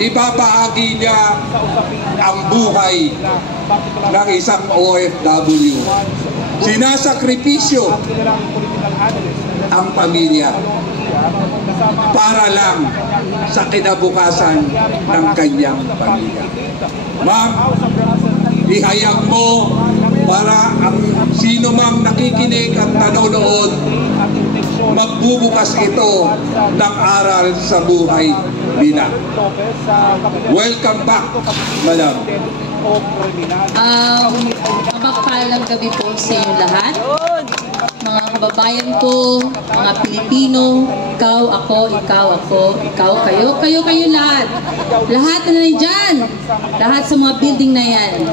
ibabahagi niya ang buhay ng isang OFW. Sinasakripisyo ang pamilya para lang sa kinabukasan ng kanyang pamilya. Ma'am, ihayag mo para ang sino mang nakikinig at nanonood, magbubukas ito ng aral sa buhay nila. Welcome back, Madam. Mapagpalang gabi po sa inyo lahat. Mga kababayan ko, mga Pilipino, ikaw, ako, kayo lahat. Lahat na nandyan. Lahat sa mga building na yan.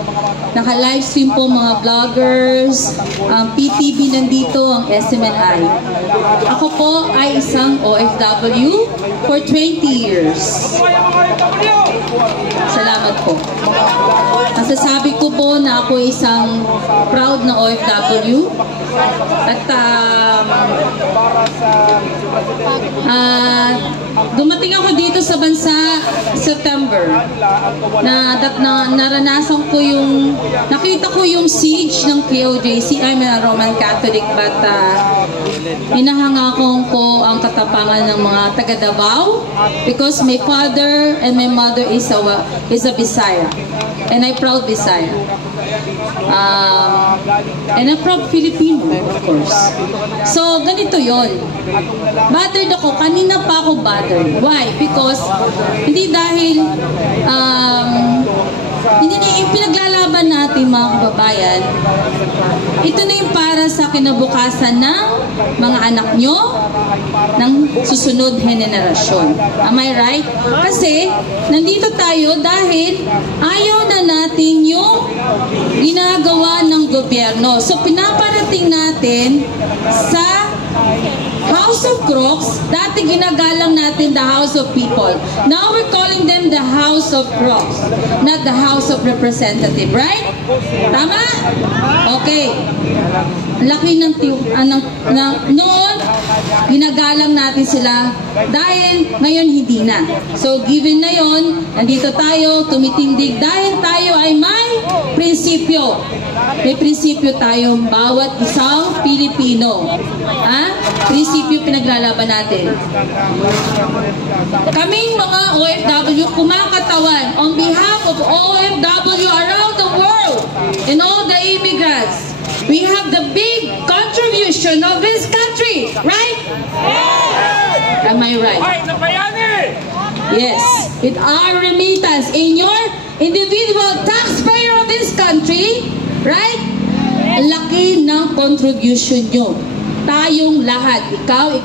Naka-livestream po mga vloggers, ang PTV nandito, ang SMNI. Ako po ay isang OFW for 20 years. Salamat po. Masasabi ko po na ako isang proud na OFW at dumating ako dito sa bansa September na naranasan ko nakita ko yung siege ng KOJC. I'm a Roman Catholic but hinahangakon ko ang katapangan ng mga taga Davao because my father and my mother is a Bisaya and I proud Bisaya. And I'm proud Filipino, of course. So, ganito yon. Bothered ako. Kanina pa ako bothered. Why? Because, hindi dahil, hindi na yung pinaglalaban natin mga kababayan, ito na yung para sa kinabukasan ng mga anak nyo, ng susunod henerasyon. Am I right? Kasi, nandito tayo dahil ayaw na natin yung ginagawa ng gobyerno. So, pinaparating natin sa House of Crocs, dati ginagalang natin the House of People. Now we're calling them the House of Crocs, not the House of Representative, right? Tama? Okay. Laki ng noon, ginagalang natin sila dahil ngayon hindi na. So given na yon, nandito tayo, tumitindig dahil tayo ay may prinsipyo. May prinsipyo tayo bawat isang Pilipino. Prinsipyo pinaglalaban natin. Kaming mga OFW kumakatawan on behalf of OFW around the world and all the immigrants. We have the big contribution of this country, right? Yes! Am I right? Yes. With our remittance in your individual taxpayer of this country, right? Laki ng contribution nyo. Tayong lahat. Ikaw.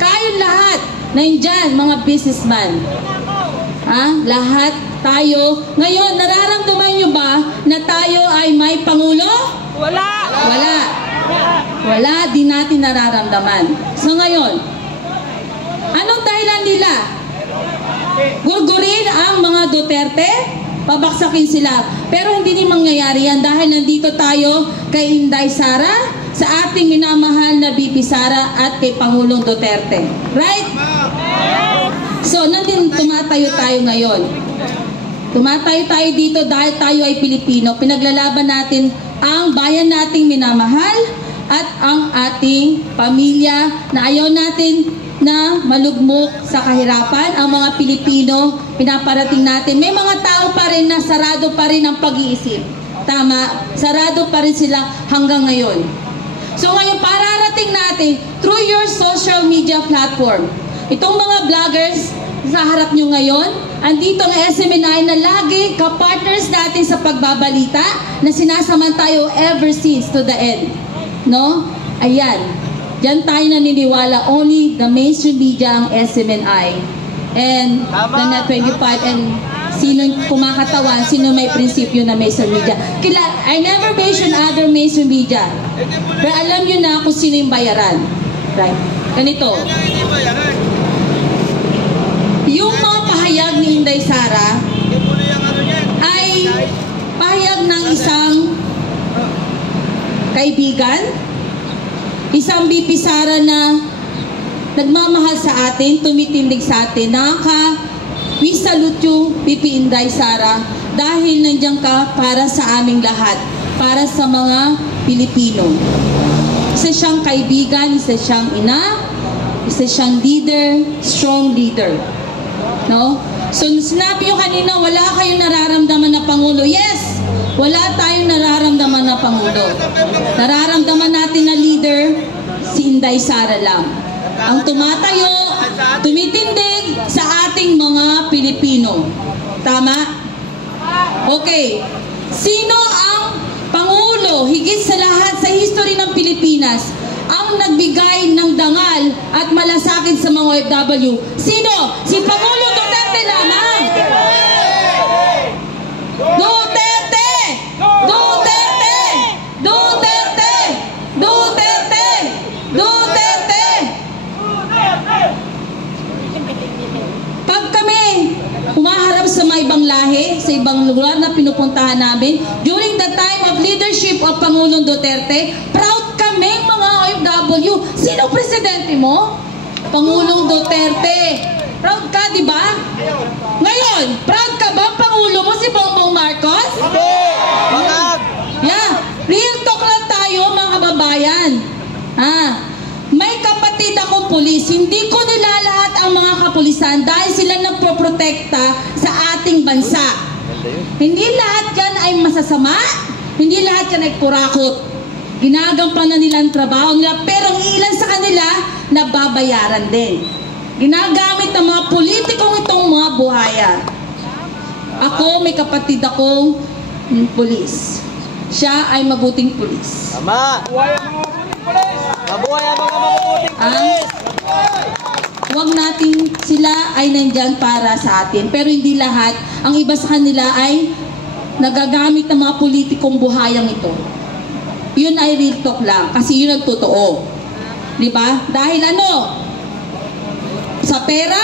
Kayong lahat. Nandyan, mga businessman. Lahat tayo. Ngayon, nararamdaman nyo ba na tayo ay may Pangulo? Wala. Wala, di natin nararamdaman. So ngayon, anong dahilan nila? Gurgurin ang mga Duterte? Pabaksakin sila. Pero hindi din mangyayari yan dahil nandito tayo kay Inday Sara, sa ating minamahal na BP Sara at kay Pangulong Duterte. Right? So, nandun tumatayo tayo ngayon. Tumatayo tayo dito dahil tayo ay Pilipino. Pinaglalaban natin ang bayan nating minamahal at ang ating pamilya na ayaw natin na malugmok sa kahirapan. Ang mga Pilipino, pinaparating natin. May mga tao pa rin na sarado pa rin ang pag-iisip. Tama, sarado pa rin sila hanggang ngayon. So ngayon, pararating natin through your social media platform. Itong mga vloggers sa harap nyo ngayon, andito ang SMNI na lagi ka-partners natin sa pagbabalita na sinasamahan tayo ever since to the end. No? Ayan. Diyan tayo naniniwala, only the mainstream media ang SMNI. And the Net 25 and sino kumakatawan, sino may prinsipyo na mainstream media. I never mention other mainstream media. Pero alam nyo na kung sino yung bayaran. Right? Ganito. Yung mga pahayag ni Inday Sara ay pahayag ng isang kaibigan, isang BP Sara na nagmamahal sa atin, tumitindig sa atin, We salute you, VP Inday Sara, dahil nandiyan ka para sa aming lahat, para sa mga Pilipino. Isa siyang kaibigan, isa siyang ina, isa siyang leader, strong leader. No? So, sinabi nyo kanina, wala kayong nararamdaman na Pangulo. Yes! Wala tayong nararamdaman na Pangulo. Nararamdaman natin na leader, si Inday Sara lang. Ang tumatayo, tumitindig sa ating mga Pilipino. Tama? Okay. Sino ang Pangulo, higit sa lahat sa history ng Pilipinas, ang nagbigay ng dangal at malasakit sa mga OFW? Sino? Si Pangulo Duterte lamang! Duterte! Duterte! Duterte! Duterte! Duterte! Pag kami humaharap sa mga ibang lahi, sa ibang lugar na pinupuntahan namin, during the time of leadership of Pangulong Duterte, proud kami mga OFW. Sino presidente mo? Pangulong Duterte. Proud ka, di ba? Ngayon, proud ka ba Pangulo mo si Bongbong Marcos? Yeah, real talk lang tayo mga kababayan. May kapatid akong pulis, hindi ko nilalahat ang mga kapulisan dahil sila nagpoprotekta sa ating bansa. Hindi lahat yan ay masasama, hindi lahat yan ay kurakot. Ginagampanan nila ang trabaho nila, pero ang ilan sa kanila nababayaran din. Ginagamit ng mga politikong itong mga buhaya. Ako, may kapatid akong pulis. Siya ay mabuting pulis. Tama! Mabuhay ang mga mabubuting pulis! Huwag natin sila ay nandyan para sa atin. Pero hindi lahat. Ang iba sa kanila ay nagagamit ng mga politikong buhayang ito. Yun ay real talk lang. Kasi yun ang totoo. Diba? Dahil ano? Sa pera,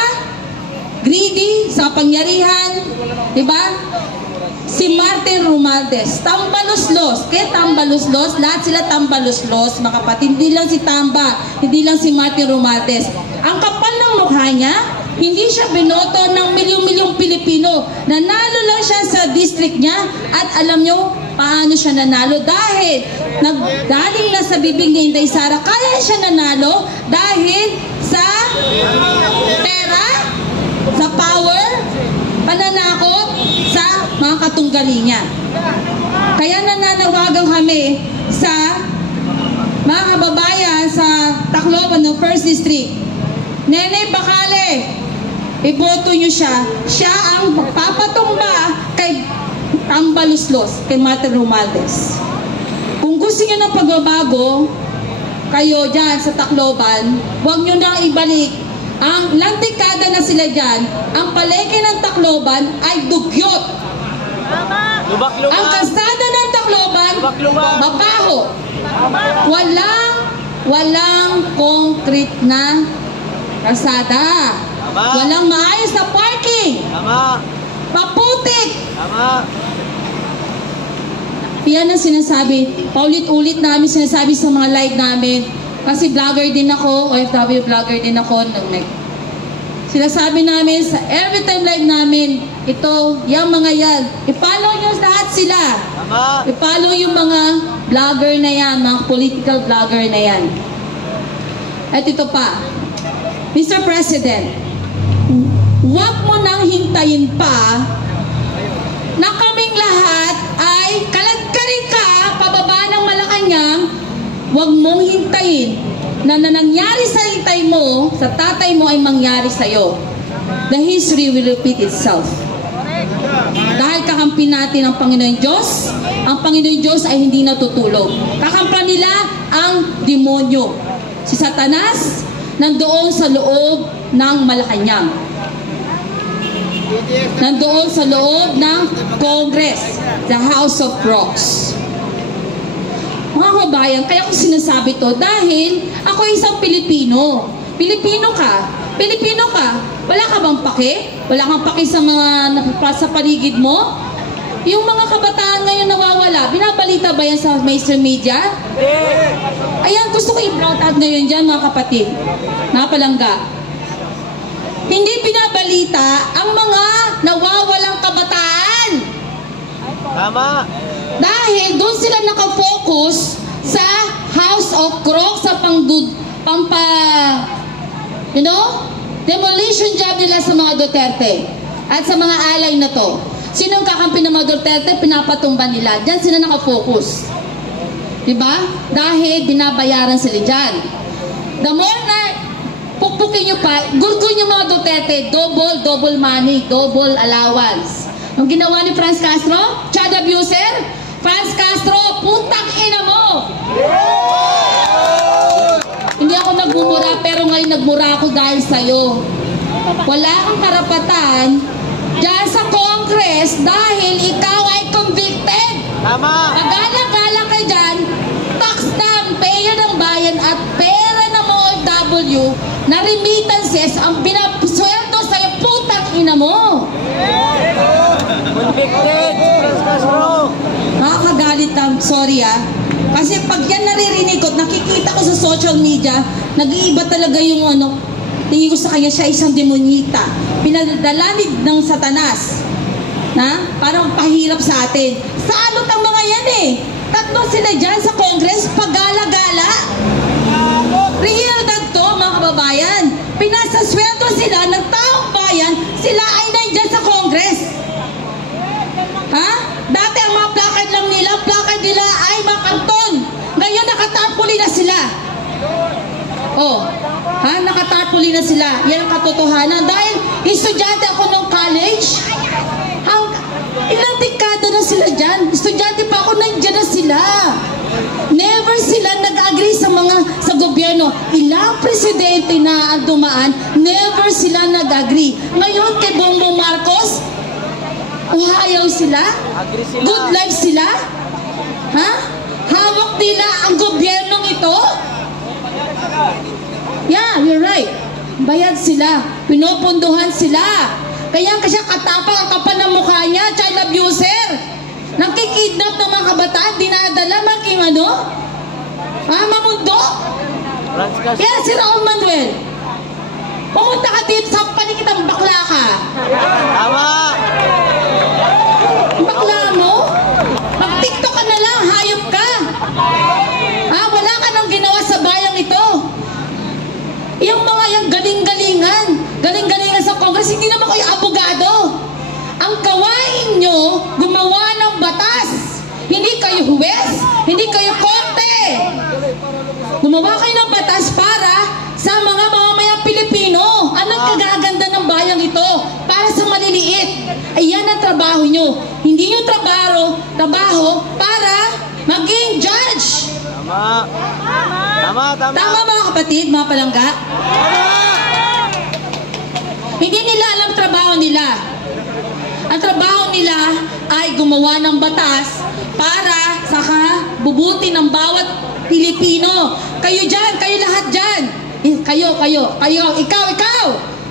greedy, sa pangyarihan, diba? Si Martin Romualdez, tambaluslos. Kaya tambaluslos, lahat sila tambaluslos, mga kapatid. Hindi lang si Tamba, hindi lang si Martin Romualdez. Ang kapal ng mukha niya, hindi siya binoto ng milyong-milyong Pilipino. Nanalo lang siya sa district niya at alam nyo paano siya nanalo? Dahil nagdaling na sa bibig ni Inday Sara, kaya siya nanalo dahil sa pera, sa power, pananakot, sa mga katunggali niya. Kaya nananawagan kami sa mga kababayan sa Tacloban ng 1st District. Nene Bacale, iboto nyo siya. Siya ang papatumba kay Tambaluslos, kay Martin Romualdez. Kung gusto nyo ng pagbabago, kayo dyan sa Tacloban, huwag nyo nang ibalik. Ang lantikada na sila dyan, ang palengke ng Tacloban ay dugyot. Lubak-lubak. Ang kalsada ng Tacloban, mabaho. Walang concrete na kalsada. Walang maayos na parking. Maputik. Yan ang sinasabi. Paulit-ulit namin sinasabi sa mga live namin. Kasi vlogger din ako, OFW vlogger din ako. Sinasabi namin sa every time live namin, ito, yung mga yan, i-follow nyo lahat sila. I-follow yung mga vlogger na yan, mga political vlogger na yan. At ito pa, Mr. President, huwag mo nang hintayin pa na kaming lahat ay kalagkarin ka pababa ng Malacanang. Huwag mong hintayin na nangyari sa itay mo, sa tatay mo ay mangyari sa'yo. The history will repeat itself. Dahil kakampi natin ang Panginoon Diyos, ang Panginoon Diyos ay hindi natutulog. Kakampan nila ang demonyo. Si Satanas nandoon sa loob ng Malacanang. Nandoon sa loob ng Congress, the House of Rocks. Mga kabayan, kaya ko sinasabi to dahil ako isang Pilipino. Pilipino ka. Pilipino ka. Wala ka bang pake? Wala kang pake sa mga sa paligid mo? Yung mga kabataan ngayon nawawala, binabalita ba yan sa mainstream media? Ayan, gusto ko i-brout out ngayon dyan mga kapatid. Napalangga. Hindi binabalita ang mga nawawalang kabataan. Tama. Dahil doon sila nakafocus sa House of Crook, sa demolition job nila sa mga Duterte at sa mga alay na to. Sino ang kakampi ng mga Duterte? Pinapatumba nila. Diyan sila nakafocus. Diba? Dahil binabayaran sila dyan. The more na pukpukin nyo pa, gurgun yung mga Duterte, double money, double allowance. Ang ginawa ni Franz Castro, child abuser, Franz Castro, putang ina mo! Hindi ako nagmumura, pero ngayon nagmura ako dahil sa'yo. Wala kang karapatan dyan sa Congress dahil ikaw ay convicted. Tama. Agala-gala ka dyan, tax stamp, pera ng bayan at pera ng mga OFW na remittances ang pinapsweldo sa'yo, putang ina mo. Convicted, Franz Castro. Nakakagalit na, sorry kasi pag yan naririnig ko, nakikita ko sa social media, nag-iiba talaga yung tingin ko sa kanya, siya isang demonita. Pinadala ng Satanas. Parang pahirap sa atin. Salot ang mga yan Tatlo sila dyan sa Congress, pagala-gala. Real to, mga kababayan. Pinasasweldo sila ng taong bayan, sila ay nandyan sa Congress. Dati ang mga plakad lang nila, plakad nila ay mga karton. Ngayon nakatarpuli na sila. Nakatarpuli na sila. Yan ang katotohanan. Dahil estudyante ako nung college, ilang dekada na sila dyan. Estudyante pa ako, nandiyan na sila. Never sila nag-agree sa gobyerno. Ilang presidente na dumaan, never sila nag-agree. Ngayon kay Bongbong Marcos, ayaw sila? Good life sila? Hawak nila ang gobyernong ito? Yeah, you're right. Bayad sila. Pinupunduhan sila. Kaya kasi katapang ang kapal ng mukha niya, child abuser. Nagkikidnap ng mga kabataan, dinadala maging mamundo. Kaya si Raul Manuel, pumunta ka dito sa panikitang bakla ka. Tama. Bakla mo? Mag-TikTok ka na lang, hayop ka. Wala ka nang ginawa sa bayang ito. Yung mga yung galing-galingan sa Congress, hindi naman kayo abogado. Ang gawain nyo, gumawa ng batas. Hindi kayo huwes, hindi kayo korte. Gumawa kayo ng batas para sa mga mamamayang Pilipino. Anong kagaganda ng bayang ito? Para sa maliliit. Ayan ang trabaho nyo. Hindi nyo trabaho para maging judge. Tama. Tama mga kapatid, mga palangga? Hindi nila alam trabaho nila. Ang trabaho nila ay gumawa ng batas para sa bubuti ng bawat Pilipino. Kayo dyan, kayo lahat dyan.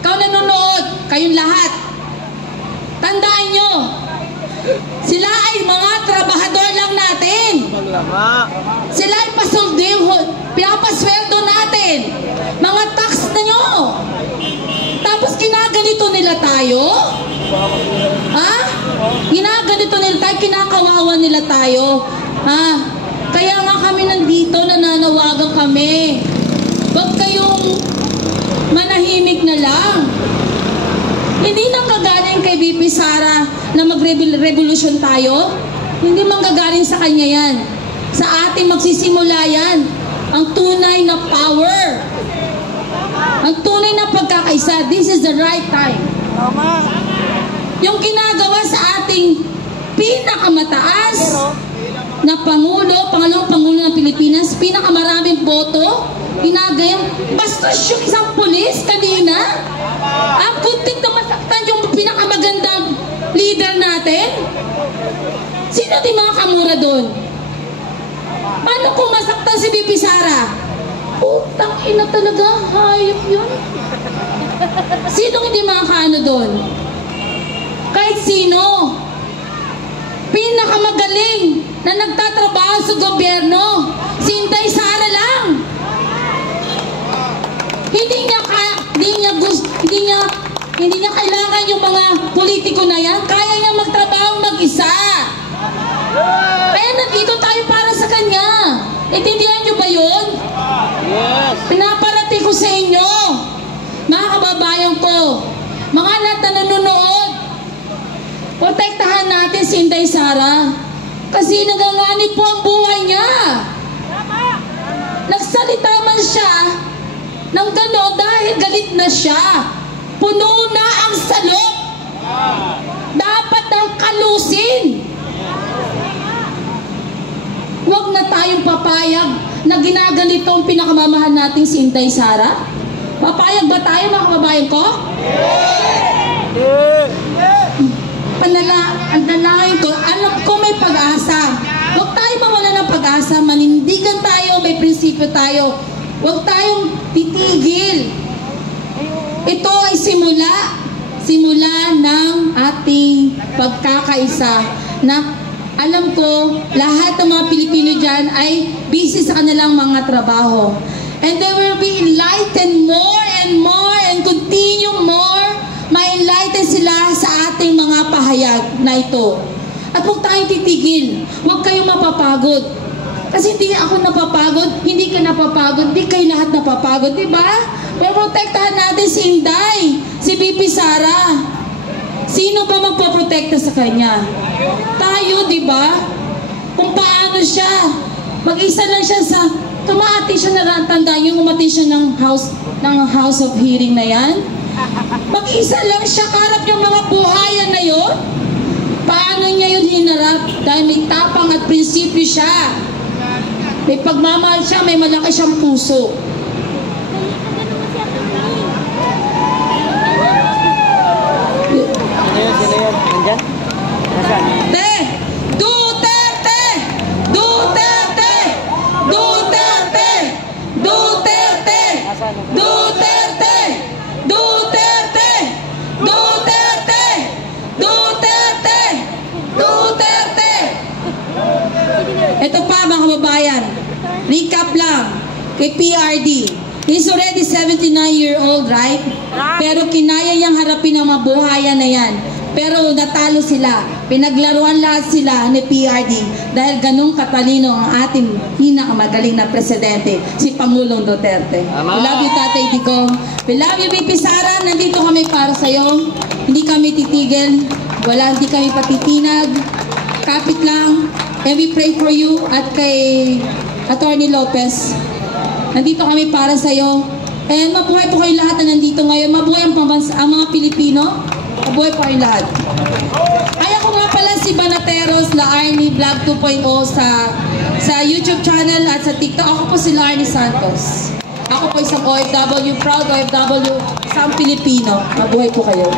Ikaw nanonood, kayong lahat. Tandaan nyo, sila ay mga trabahador lang natin. Sila ay pinapasweldo natin. Mga tax na nyo. Tapos ginaganito nila tayo? Ginaganito nila tayo, kinakawawa nila tayo. Kaya nga kami nandito, nananawagan kami. Huwag kayong manahimik na lang. Hindi nang gagaling kay VP Sara na mag-revolution tayo. Hindi mang gagaling sa kanya yan. Sa ating magsisimula yan. Ang tunay na power. Ang tunay na pagkakaisa. This is the right time. Yung ginagawa sa ating pinakamataas na Pangulo, pangalawang Pangulo ng Pilipinas, pinakamaraming boto, ginagayang bastos yung isang pulis kanina. Ang kunting na masaktan yung pinakamagandang leader natin. Sino di mga kamura doon? Paano kung masaktan si VP Sara? Putang ina talaga, hayop yun. Sino hindi makakaano doon? Kahit sino. Pinakamagaling na nagtatrabaho sa gobyerno, si Inday Sara lang. Hindi niya kailangan yung mga mga politiko na yan, kaya niya magtrabaho mag-isa. Kaya nandito tayo para sa kanya. Intindihan niyo ba yun? Yes. Pinaparating ko sa inyo, mga kababayan ko, mga nanonood, protektahan natin si Inday Sara. Kasi naganganib po ang buhay niya. Nagsalita man siya ng gano'n dahil galit na siya. Puno na ang salot. Dapat nang kalusin. Huwag na tayong papayag na ginaganito ang pinakamamahal nating si Inday Sara. Papayag ba tayo, mga kababayan ko? Ang dalangin ko, alam ko may pag-asa. Huwag tayo mawala ng pag-asa. Manindigan tayo, may prinsipyo tayo. Huwag tayong titigil. Ito ay simula ng ating pagkakaisa na alam ko, lahat ng mga Pilipino dyan ay busy sa kanilang mga trabaho. And they will be enlightened more and continue more. Ma-enlighten sila sa ating mga pahayag na ito. At huwag tayong titigil. Huwag kayong mapapagod. Kasi hindi ako napapagod, hindi ka napapagod, hindi kayo lahat napapagod, di ba? Pero protektahan natin si Inday, si BP Sara. Sino ba magpoprotekta sa kanya? Tayo, di ba? Kung paano siya, mag-isa lang siya sa, tumati siya na tandaan yung umati siya ng house of hearing na yan. Mag-isa lang siya, karap yung mga buhayan na yun. Paano niya yun hinarap? Dahil may tapang at prinsipyo siya. May pagmamahal siya, may malaki siyang puso. Sino yun? Nandyan? Nasaan? Duterte! Duterte! Duterte! Duterte! Duterte! Duterte! Duterte! Duterte! Duterte! Ito pa, mga kababayan. Recap lang kay PRD. He's already 79-year-old, right? Pero kinaya niyang harapin ang mga buhayan na yan. Pero natalo sila. Pinaglaruan lahat sila ni PRD dahil ganun katalino ang ating pinakamagaling na presidente, si Pangulong Duterte. We love you, Tatay Digong. We love you, BP Sara. Nandito kami para sa'yo. Hindi kami titigil. Hindi kami patitinag. Kapit lang. And we pray for you at kay Attorney Lopez. Nandito kami para sa'yo. And mabuhay po kayo lahat na nandito ngayon. Mabuhay ang mga Pilipino. Mabuhay po kayo lahat. Ay, ako nga pala si Banateros, La Arnie Vlog 2.0 sa YouTube channel at sa TikTok. Ako po si La Arnie Santos. Ako po isang OFW, proud OFW, isang Pilipino. Mabuhay po kayo.